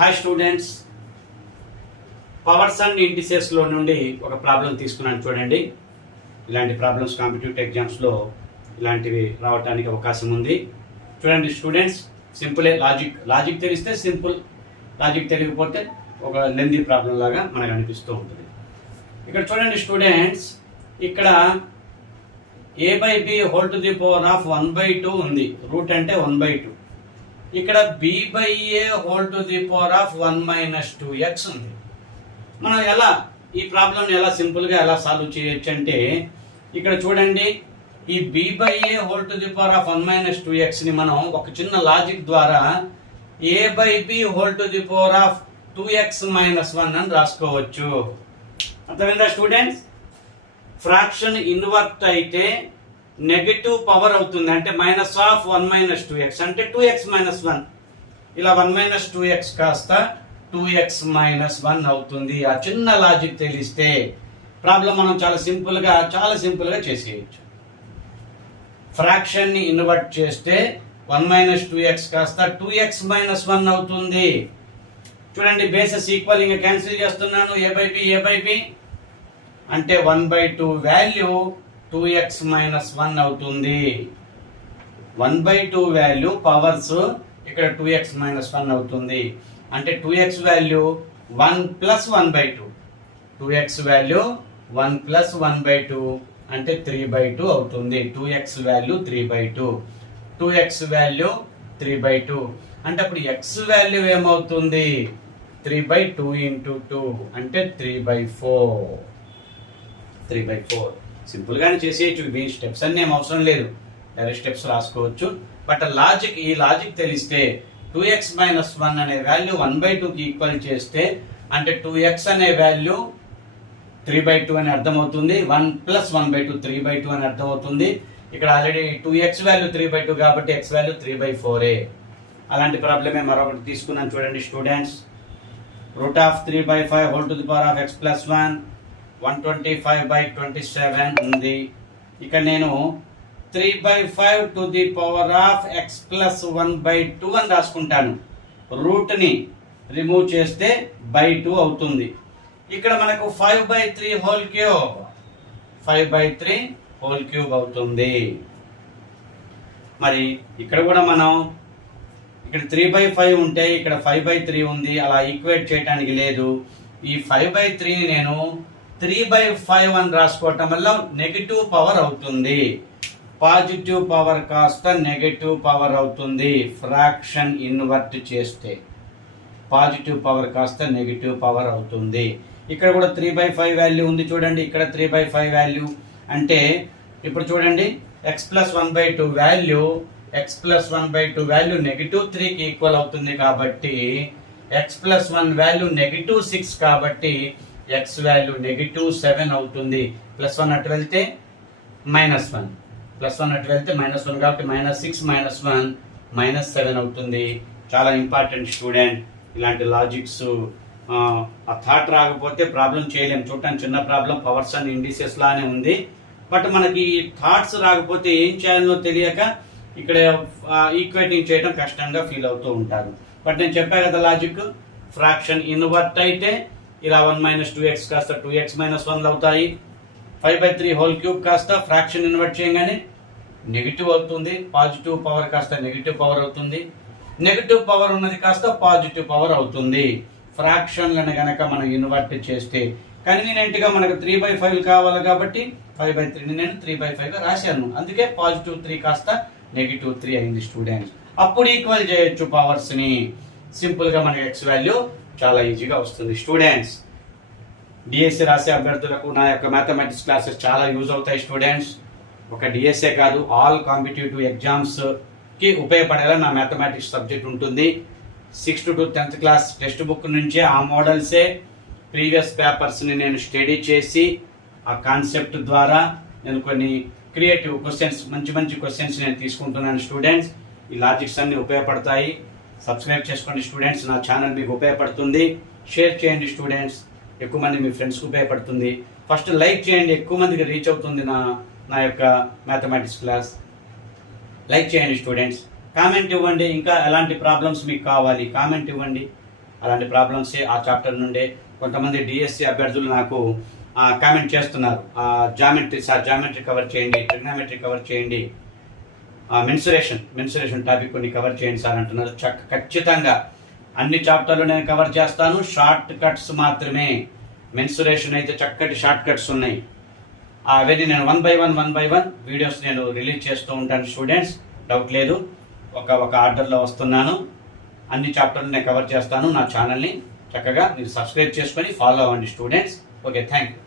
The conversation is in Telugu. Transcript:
హాయ్ స్టూడెంట్స్, పవర్స్ అండ్ ఇండిసెస్లో నుండి ఒక ప్రాబ్లం తీసుకున్నాను చూడండి. ఇలాంటి ప్రాబ్లమ్స్ కాంపిటేటివ్ ఎగ్జామ్స్లో ఇలాంటివి రావడానికి అవకాశం ఉంది. చూడండి స్టూడెంట్స్, సింపులే. లాజిక్ తెలిస్తే సింపుల్, లాజిక్ తెలియకపోతే ఒక లెందీ ప్రాబ్లం లాగా మనకు అనిపిస్తూ ఉంటుంది. ఇక్కడ చూడండి స్టూడెంట్స్, ఇక్కడ a/b whole to the power of 1/2 ఉంది. రూట్ అంటే 1/2. ఇక్కడ b/a whole to the power of 1 - 2x ఉంది. మనం ఈ ప్రాబ్లం ఎలా సింపుల్గా ఎలా సాల్వ్ చేయొచ్చు అంటే, ఇక్కడ చూడండి, ఈ b/a whole to the power of 1 - 2x ని మనం ఒక చిన్న లాజిక్ ద్వారా a/b whole to the power of 2x - 1 అని రాసుకోవచ్చు. అర్థమైందా స్టూడెంట్స్? ఫ్రాక్షన్ ఇన్వర్ట్ అయితే నెగటివ్ పవర్ అవుతుంది, అంటే -1 - 2x అంటే 2x - 1. ఇలా 1 - 2x కాస్త 2x - 1 అవుతుంది. ఆ చిన్న లాజిక్ తెలిస్తే ప్రాబ్లం మనం చాలా సింపుల్గా చేసేయచ్చు. ఫ్రాక్షన్ ని ఇన్వర్ట్ చేస్తే 1 - 2x కాస్త 2x - 1 అవుతుంది. చూడండి, బేసెస్ ఈక్వల్, ఇంకా క్యాన్సిల్ చేస్తున్నాను. a/b అంటే 1/2 వాల్యూ 2x - 1 అవుతుంది. 1/2 వాల్యూ పవర్స్ ఇక్కడ 2x - 1 అవుతుంది. అంటే 2x వాల్యూ 1 + 1/2. 2x వాల్యూ 1 + 1/2 అంటే 3/2 అవుతుంది. 2x value 3/2. 2x వాల్యూ 3/2 అంటే అప్పుడు x వాల్యూ ఏమవుతుంది? 3/2 × 2 అంటే 3/4. 3/4 సింపుల్ గానే చేసేయచ్చు. మీ స్టెప్స్ అన్నీ ఏం అవసరం లేదు, డైరెక్ట్ స్టెప్స్ రాసుకోవచ్చు. బట్ ఈ లాజిక్ తెలిస్తే 2x - 1 అనే వాల్యూ 1/2 కి ఈక్వల్ చేస్తే అంటే 2x అనే వాల్యూ 3/2 అని అర్థమవుతుంది. 1 + 1/2 3/2 అని అర్థమవుతుంది. ఇక్కడ ఆల్రెడీ 2x వాల్యూ 3/2 కాబట్టి x వాల్యూ 3/4. అలాంటి ప్రాబ్లమే మరొకటి తీసుకున్నాను చూడండి students. √3/5 whole to the power of x + 1 125/27 ఉంది. ఇక్కడ నేను 3/5 to the power of x + 1/2 అని రాసుకుంటాను. రూట్ ని రిమూవ్ చేస్తే /2 అవుతుంది. ఇక్కడ మనకు 5/3 హోల్ క్యూబ్ 5/3 హోల్ క్యూబ్ అవుతుంది. మరి ఇక్కడ కూడా మనం ఇక్కడ 3/5 ఉంటే ఇక్కడ 5/3 ఉంది, అలా ఈక్వేట్ చేయడానికి లేదు. ఈ 5/3 ని నేను 3/5 అని రాసుకోవటం వల్ల నెగటివ్ పవర్ అవుతుంది. పాజిటివ్ పవర్ కాస్త నెగటివ్ పవర్ అవుతుంది. ఫ్రాక్షన్ ఇన్వర్ట్ చేస్తే పాజిటివ్ పవర్ కాస్త నెగటివ్ పవర్ అవుతుంది. ఇక్కడ కూడా 3/5 వాల్యూ ఉంది చూడండి. ఇక్కడ 3/5 వాల్యూ అంటే ఇప్పుడు చూడండి, x + 1/2 వాల్యూ -3 కి ఈక్వల్ అవుతుంది. కాబట్టి x + 1 వాల్యూ -6 కాబట్టి x వాల్యూ -7 అవుతుంది. +1 అటు వెళ్తే -1, +1 అటు వెళ్తే -1 కాబట్టి -6 - 1 -7 అవుతుంది. చాలా ఇంపార్టెంట్ స్టూడెంట్. ఇలాంటి లాజిక్స్ ఆ థాట్ రాకపోతే ప్రాబ్లం చేయలేము. చూడటానికి చిన్న ప్రాబ్లం, పవర్స్ అండ్ ఇండిసెస్ లానే ఉంది. బట్ మనకి ఈ థాట్స్ రాకపోతే ఏం చేయాలో తెలియక ఇక్కడ ఈక్వేటింగ్ చేయడం కష్టంగా ఫీల్ అవుతూ ఉంటారు. బట్ నేను చెప్పా కదా లాజిక్, ఫ్రాక్షన్ ఇన్వర్ట్ అయితే ఇలా 1 - 2x కాస్త 2x - 1 అవుతాయి. 5/3 హోల్ క్యూబ్ కాస్త ఫ్రాక్షన్ ఇన్వర్ట్ చేయగానే నెగిటివ్ అవుతుంది. పాజిటివ్ పవర్ కాస్త నెగిటివ్ పవర్ అవుతుంది. నెగిటివ్ పవర్ ఉన్నది కాస్త పాజిటివ్ పవర్ అవుతుంది. ఫ్రాక్షన్లను గనక మనం ఇన్వర్ట్ చేస్తే కన్వీనియంట్ గా మనకు 3/5 కావాలి కాబట్టి 5/3 ని నేను 3/5 గా రాశాను. అందుకే +3 కాస్త -3 అయింది స్టూడెంట్స్. అప్పుడు ఈక్వల్ చేయొచ్చు పవర్స్ ని. సింపుల్ గా మనకి x వాల్యూ చాలా ఈజీగా వస్తుంది. స్టూడెంట్స్, డిఎస్సి రాసే అభ్యర్థులకు నా యొక్క మ్యాథమెటిక్స్ క్లాసెస్ చాలా యూజ్ అవుతాయి స్టూడెంట్స్. ఒక డిఎస్ఏ కాదు, ఆల్ కాంపిటేటివ్ ఎగ్జామ్స్ కి ఉపయోగపడేలా నా మ్యాథమెటిక్స్ సబ్జెక్ట్ ఉంటుంది. 6th to 10th class text book నుంచే ఆ మోడల్సే ప్రీవియస్ పేపర్స్ ని నేను స్టడీ చేసి ఆ కాన్సెప్ట్ ద్వారా నేను కొన్ని క్రియేటివ్ క్వశ్చన్స్, మంచి క్వశ్చన్స్ నేను తీసుకుంటున్నాను స్టూడెంట్స్. ఈ లాజిక్స్ అన్ని ఉపయోగపడతాయి. సబ్స్క్రైబ్ చేసుకోండి స్టూడెంట్స్. నా ఛానల్ మీకు ఉపయోగపడుతుంది. షేర్ చేయండి స్టూడెంట్స్, ఎక్కువ మంది మీ ఫ్రెండ్స్కి ఉపయోగపడుతుంది. ఫస్ట్ లైక్ చేయండి, ఎక్కువ మందికి రీచ్ అవుతుంది నా యొక్క మ్యాథమెటిక్స్ క్లాస్. లైక్ చేయండి స్టూడెంట్స్. కామెంట్ ఇవ్వండి, ఇంకా ఎలాంటి ప్రాబ్లమ్స్ మీకు కావాలి కామెంట్ ఇవ్వండి. అలాంటి ప్రాబ్లమ్స్ ఆ చాప్టర్ నుండే. కొంతమంది డిఎస్సి అభ్యర్థులు నాకు కామెంట్ చేస్తున్నారు, జామెట్రీ కవర్ చేయండి, ట్రిగ్నామెట్రీ కవర్ చేయండి, మెన్సురేషన్ టాపిక్ కొన్ని కవర్ చేయండి సార్ అంటున్నారు. ఖచ్చితంగా అన్ని చాప్టర్లు నేను కవర్ చేస్తాను, షార్ట్ కట్స్ మాత్రమే. మెన్సురేషన్ అయితే చక్కటి షార్ట్ కట్స్ ఉన్నాయి, అవన్నీ నేను వన్ బై వన్ వీడియోస్ నేను రిలీజ్ చేస్తూ ఉంటాను స్టూడెంట్స్, డౌట్ లేదు. ఒక ఆర్డర్లో వస్తున్నాను, అన్ని చాప్టర్లు నేను కవర్ చేస్తాను. నా ఛానల్ని చక్కగా మీరు సబ్స్క్రైబ్ చేసుకొని ఫాలో అవ్వండి స్టూడెంట్స్. Okay, thank you.